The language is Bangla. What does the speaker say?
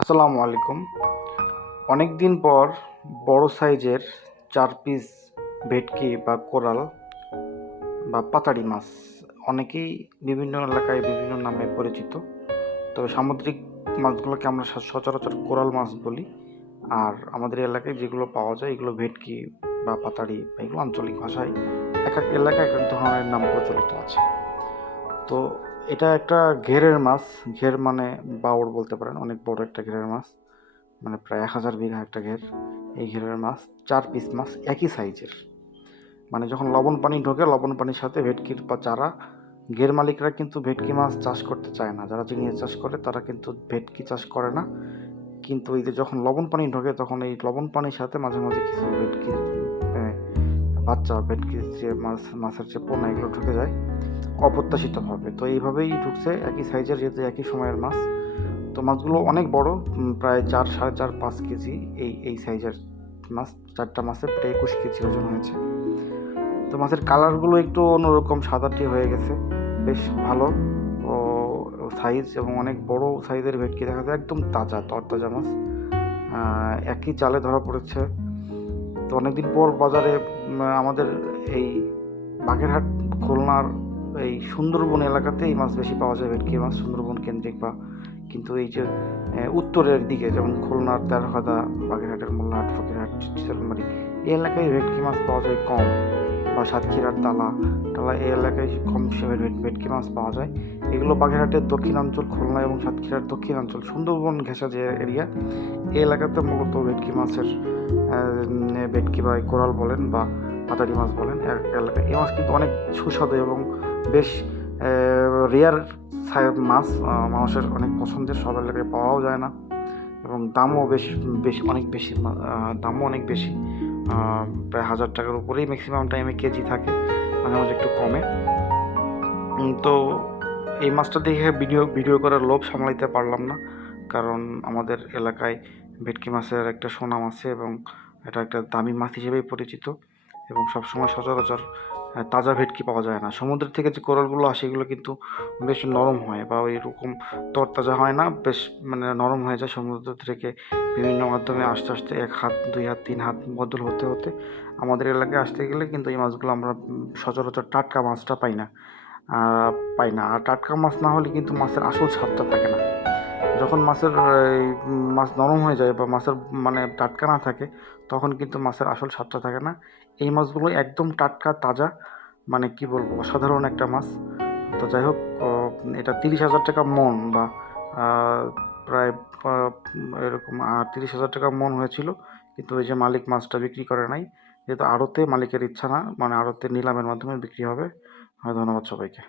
আসসালামু আলাইকুম। অনেক দিন পর বড় সাইজের ৪ পিস ভেটকি বা কোরাল বা পাতাড়ি মাছ, অনেকেই বিভিন্ন এলাকায় বিভিন্ন নামে পরিচিত। তবে সামুদ্রিক মাছগুলোকে আমরা সচরাচর কোরাল মাছ বলি। আর আমাদের এলাকায় যেগুলো পাওয়া যায় এগুলো ভেটকি বা পাতাড়ি, বা এগুলো আঞ্চলিক ভাষায় এক এক এলাকায় এক এক ধরনের নাম প্রচলিত আছে। তো এটা একটা ঘেরের মাছ। ঘের মানে বাওড় বলতে পারেন, অনেক বড় একটা ঘেরের মাছ, মানে প্রায় ১,০০০ বিঘা একটা ঘের। এই ঘেরের মাছ ৪ পিস মাছ একই সাইজের। মানে যখন লবণ পানি ঢোকে, লবণ পানির সাথে ভেটকির বা চারা, ঘের মালিকরা কিন্তু ভেটকি মাছ চাষ করতে চায় না। যারা চিংড়ি চাষ করে তারা কিন্তু ভেটকি চাষ করে না। কিন্তু এই যে যখন লবণ পানি ঢোকে, তখন এই লবণ পানির সাথে মাঝে মাঝে কিছু ভেটকির বাচ্চা, ভেটকির যে মাছের যে পোনা, এগুলো ঢুকে যায় অপ্রত্যাশিতভাবে। তো এইভাবেই ঢুকছে, একই সাইজের, যেহেতু একই সময়ের মাছ। তো মাছগুলো অনেক বড়, প্রায় ৪, ৪.৫, ৫ কেজি এই সাইজের মাছ। ৪টা মাছে প্রায় ২১ কেজি ওজন হয়েছে। তো মাছের কালারগুলো একটু অন্যরকম, সাদাটি হয়ে গেছে, বেশ ভালো ও সাইজ, এবং অনেক বড় সাইজের ভেটকি দেখা যায়, একদম তাজা তরতাজা মাছ। একই জালে ধরা পড়েছে। তো অনেকদিন পর বাজারে আমাদের এই বাগেরহাট, খুলনার এই সুন্দরবন এলাকাতে এই মাছ বেশি পাওয়া যায়, ভেটকি মাছ, সুন্দরবন কেন্দ্রিক। বা কিন্তু এই যে উত্তরের দিকে, যেমন খুলনার তেরখাদা, বাগেরহাটের মোল্লাহাট, ফকিরহাট, চিতলমারি, এই এলাকায় ভেটকি মাছ পাওয়া যায় কম। বা সাতক্ষীরার তালা টালা, এই এলাকায় কম হিসেবে ভেটকি মাছ পাওয়া যায়। এগুলো বাগেরহাটের দক্ষিণাঞ্চল, খুলনা এবং সাতক্ষীরার দক্ষিণাঞ্চল, সুন্দরবন ঘেঁষা যে এরিয়া, এই এলাকাতে মূলত ভেটকি মাছের ভেটকি বা কোরাল বলেন বা পাতাড়ি মাছ বলেন, এক এলাকায় এই মাছ কিন্তু অনেক সুস্বাদু এবং বেশ রেয়ার মাছ, মানুষের অনেক পছন্দের, সব এলাকায় পাওয়াও যায় না, এবং দামও বেশ অনেক বেশি। দামও অনেক বেশি, প্রায় ১,০০০ টাকার উপরেই ম্যাক্সিমাম টাইমে কেজি থাকে, মাঝে মাঝে একটু কমে। তো এই মাছটা দেখে ভিডিও করার লোভ সামলাইতে পারলাম না, কারণ আমাদের এলাকায় ভেটকি মাছের একটা সুনাম আছে, এবং এটা একটা দামি মাছ হিসেবেই পরিচিত, এবং সবসময় সচরাচর তাজা ভেটকি পাওয়া যায় না। সমুদ্র থেকে যে কোরালগুলো আসে এগুলো কিন্তু বেশ নরম হয়, বা ওই রকম তরতাজা হয় না, বেশ মানে নরম হয়ে যায়। সমুদ্র থেকে বিভিন্ন মাধ্যমে আস্তে আস্তে ১ হাত, ২ হাত, ৩ হাত বদল হতে হতে আমাদের এলাকায় আসতে গেলে কিন্তু এই মাছগুলো আমরা সচরাচর টাটকা মাছটা পাই না। আর টাটকা মাছ না হলে কিন্তু মাছের আসল স্বাদটা থাকে না। যখন এই মাছ নরম হয়ে যায় বা মাছের মানে টাটকা না থাকে, তখন কিন্তু মাছের আসল স্বাদটা থাকে না। এই মাছগুলো একদম টাটকা তাজা, মানে কি বলবো, অসাধারণ একটা মাছ। তো যাই হোক, এটা ৩০,০০০ টাকা মন, বা প্রায় এরকম ৩০,০০০ টাকা মন হয়েছিল। কিন্তু ওই যে মালিক মাছটা বিক্রি করে নাই, যেহেতু আড়তে, মালিকের ইচ্ছা না, মানে আড়তে নিলামের মাধ্যমে বিক্রি হবে। ধন্যবাদ সবাইকে।